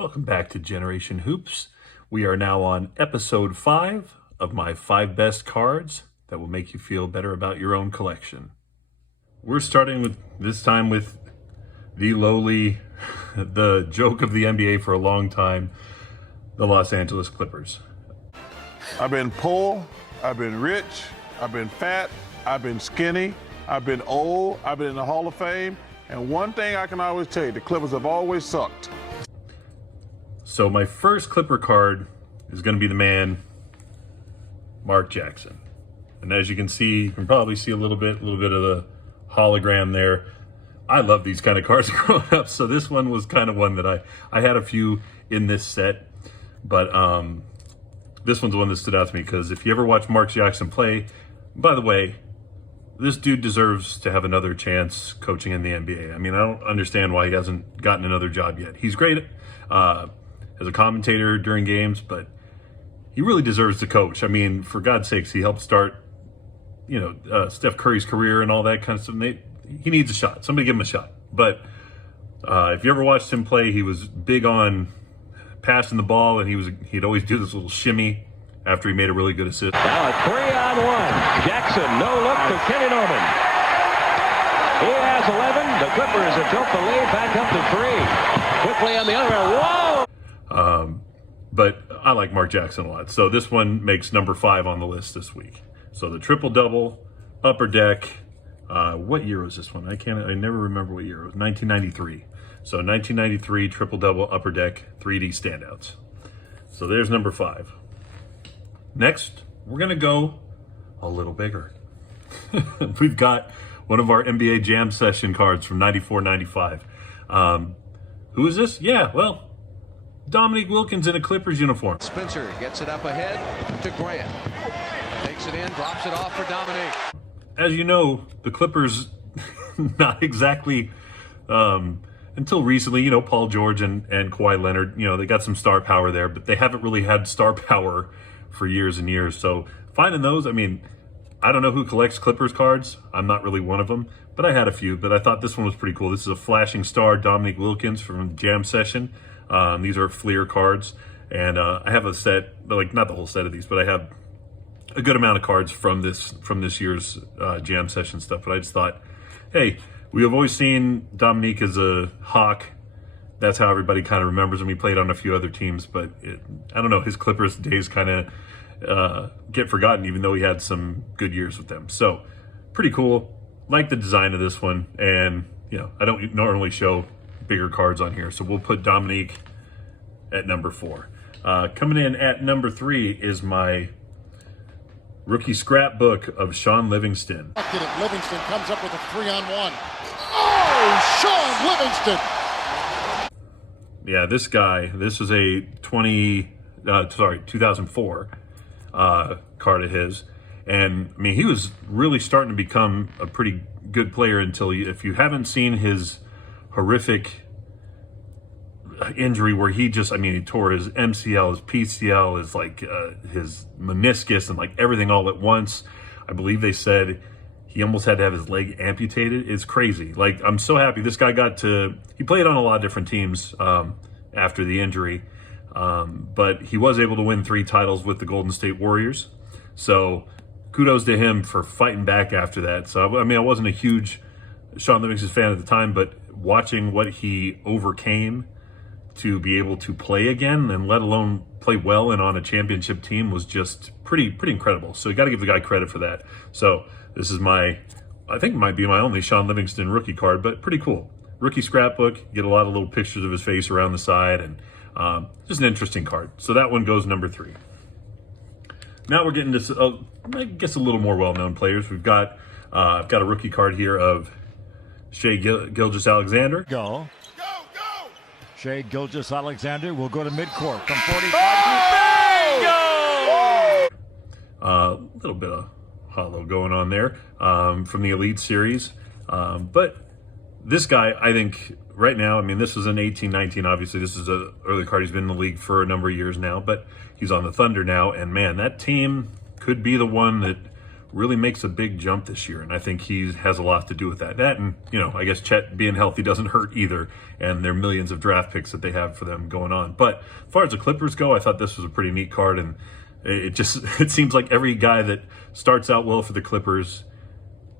Welcome back to Generation Hoops. We are now on episode 5 of my 5 best cards that will make you feel better about your own collection. We're starting with this time with the lowly, the joke of the NBA for a long time, the Los Angeles Clippers. I've been poor, I've been rich, I've been fat, I've been skinny, I've been old, I've been in the Hall of Fame, and one thing I can always tell you, the Clippers have always sucked. So my first Clipper card is going to be the man, Mark Jackson. And as you can see, you can probably see a little bit of the hologram there. I love these kind of cards growing up, so this one was kind of one that I had a few in this set, but this one's the one that stood out to me because if you ever watch Mark Jackson play, by the way, this dude deserves to have another chance coaching in the NBA. I mean, I don't understand why he hasn't gotten another job yet. He's great as a commentator during games, but he really deserves to coach. I mean, for God's sakes, he helped start, Steph Curry's career and all that kind of stuff. He needs a shot. Somebody give him a shot. But if you ever watched him play, he was big on passing the ball, and he'd always do this little shimmy after he made a really good assist. Now a 3-on-1. Jackson, no look to Kenny Norman. He has 11. The Clippers have built the lead back up to 3. Quickly on the other end. Whoa! But I like Mark Jackson a lot. So this one makes number 5 on the list this week. So the triple-double, upper deck. What year was this one? I never remember what year. It was 1993. So 1993 triple-double, upper deck, 3D standouts. So there's number 5. Next, we're going to go a little bigger. We've got one of our NBA Jam Session cards from 94-95. Who is this? Yeah, well, Dominique Wilkins in a Clippers uniform. Spencer gets it up ahead to Grant. Takes it in, drops it off for Dominique. As you know, the Clippers, not exactly, until recently, Paul George and Kawhi Leonard, they got some star power there, but they haven't really had star power for years and years. So finding those, I mean, I don't know who collects Clippers cards. I'm not really one of them, but I had a few. But I thought this one was pretty cool. This is a flashing star, Dominique Wilkins from Jam Session. These are Fleer cards, and I have a set, like not the whole set of these, but I have a good amount of cards from this year's Jam Session stuff. But I just thought, hey, we have always seen Dominique as a Hawk. That's how everybody kind of remembers him. He played on a few other teams, but I don't know, his Clippers days kind of get forgotten, even though he had some good years with them. So pretty cool. Like the design of this one, and I don't normally show bigger cards on here, so we'll put Dominique at number 4. Coming in at number 3 is my rookie scrapbook of Sean Livingston. Livingston comes up with a 3-on-1. Oh, Sean Livingston! Yeah, this guy. This is a 2004 card of his, and I mean, he was really starting to become a pretty good player until if you haven't seen his horrific injury where he tore his MCL, his PCL, his meniscus, and like everything all at once. I believe they said he almost had to have his leg amputated. It's crazy. Like, I'm so happy this guy he played on a lot of different teams after the injury, but he was able to win 3 titles with the Golden State Warriors. So kudos to him for fighting back after that. So, I mean, I wasn't a huge Sean Livingston fan at the time, but watching what he overcame to be able to play again, and let alone play well and on a championship team, was just pretty incredible. So you got to give the guy credit for that. So this is I think it might be my only Sean Livingston rookie card, but pretty cool. Rookie scrapbook, get a lot of little pictures of his face around the side, and just an interesting card. So that one goes number 3. Now we're getting to, I guess, a little more well-known players. I've got a rookie card here of Shai Gilgeous-Alexander. Go. Shai Gilgeous-Alexander will go to midcourt from 45. A little bit of hollow going on there from the Elite Series. But this guy, I think, right now, I mean, this was in 18-19. Obviously, this is an early card. He's been in the league for a number of years now, but he's on the Thunder now. And, man, that team could be the one that really makes a big jump this year, and I think he has a lot to do with that. That, and I guess Chet being healthy doesn't hurt either, and there are millions of draft picks that they have for them going on. But as far as the Clippers go, I thought this was a pretty neat card, and it seems like every guy that starts out well for the Clippers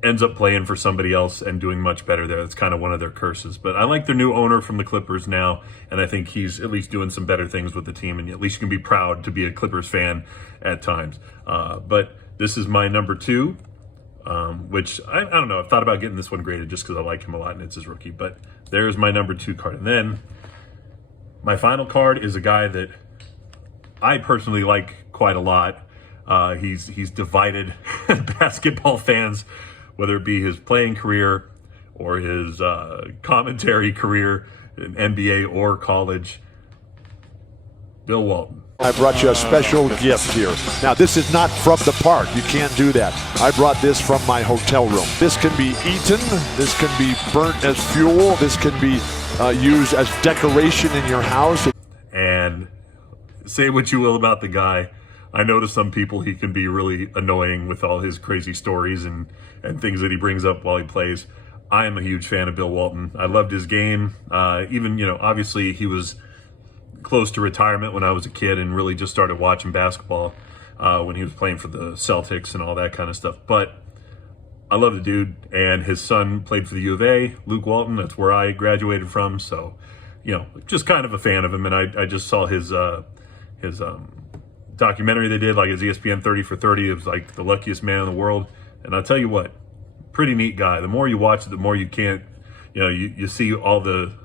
ends up playing for somebody else and doing much better there. That's kind of one of their curses. But I like their new owner from the Clippers now, and I think he's at least doing some better things with the team, and at least you can be proud to be a Clippers fan at times. But this is my number 2, which I don't know. I've thought about getting this one graded just because I like him a lot and it's his rookie. But there's my number 2 card. And then my final card is a guy that I personally like quite a lot. He's divided basketball fans, whether it be his playing career or his commentary career in NBA or college. Bill Walton. I brought you a special gift here. Now, this is not from the park. You can't do that. I brought this from my hotel room. This can be eaten. This can be burnt as fuel. This can be used as decoration in your house. And say what you will about the guy, I know to some people he can be really annoying with all his crazy stories and things that he brings up while he plays. I am a huge fan of Bill Walton. I loved his game. Even, obviously he was close to retirement when I was a kid and really just started watching basketball when he was playing for the Celtics and all that kind of stuff. But I love the dude, and his son played for the U of A, Luke Walton. That's where I graduated from. So, just kind of a fan of him. And I just saw his documentary they did, like his ESPN 30 for 30. It was like the luckiest man in the world. And I'll tell you what, pretty neat guy. The more you watch it, the more you can't, you see all the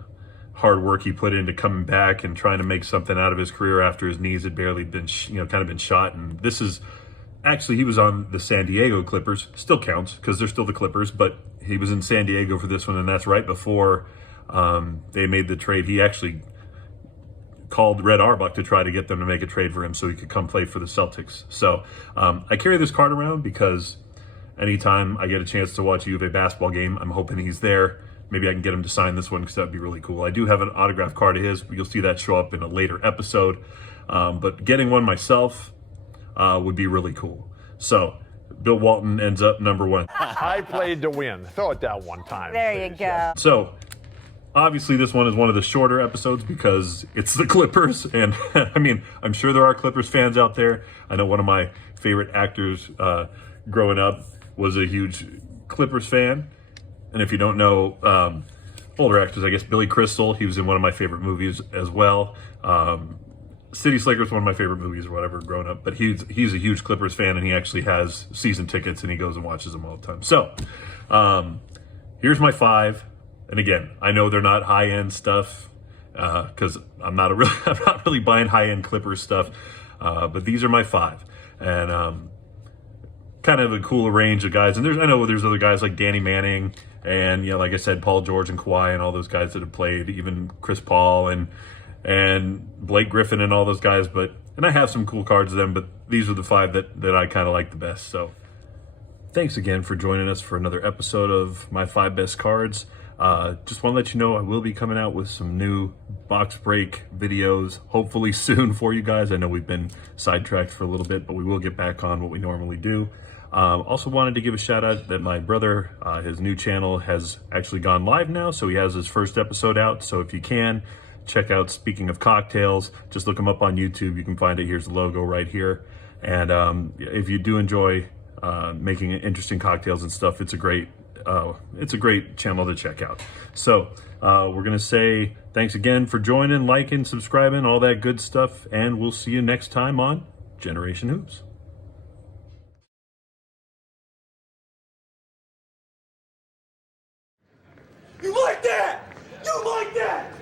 hard work he put into coming back and trying to make something out of his career after his knees had barely been, kind of been shot. And this is actually, he was on the San Diego Clippers, still counts because they're still the Clippers, but he was in San Diego for this one, and that's right before they made the trade. He actually called Red Auerbach to try to get them to make a trade for him so he could come play for the Celtics. So I carry this card around because anytime I get a chance to watch a U of A basketball game, I'm hoping he's there. Maybe I can get him to sign this one because that'd be really cool. I do have an autographed card of his. You'll see that show up in a later episode. But getting one myself would be really cool. So Bill Walton ends up number 1. I played to win. Throw it down one time. There please. you go. So obviously this one is one of the shorter episodes because it's the Clippers. And I mean, I'm sure there are Clippers fans out there. I know one of my favorite actors growing up was a huge Clippers fan. And if you don't know, older actors, I guess Billy Crystal, he was in one of my favorite movies as well. City Slickers, one of my favorite movies or whatever growing up. But he's a huge Clippers fan, and he actually has season tickets, and he goes and watches them all the time. So here's my 5. And again, I know they're not high-end stuff because I'm not really buying high-end Clippers stuff. But these are my 5. And kind of a cool range of guys. And I know there's other guys like Danny Manning and, like I said, Paul George and Kawhi and all those guys that have played, even Chris Paul and Blake Griffin and all those guys. And I have some cool cards of them, but these are the 5 that I kind of like the best. So thanks again for joining us for another episode of my 5 best cards. Just want to let you know I will be coming out with some new box break videos, hopefully soon for you guys. I know we've been sidetracked for a little bit, but we will get back on what we normally do. Also wanted to give a shout out that my brother, his new channel has actually gone live now, so he has his first episode out. So if you can, check out Speaking of Cocktails. Just look him up on YouTube. You can find it. Here's the logo right here. And if you do enjoy making interesting cocktails and stuff, it's a great channel to check out. So we're gonna say thanks again for joining, liking, subscribing, all that good stuff, and we'll see you next time on Generation Hoops. You like that? You like that?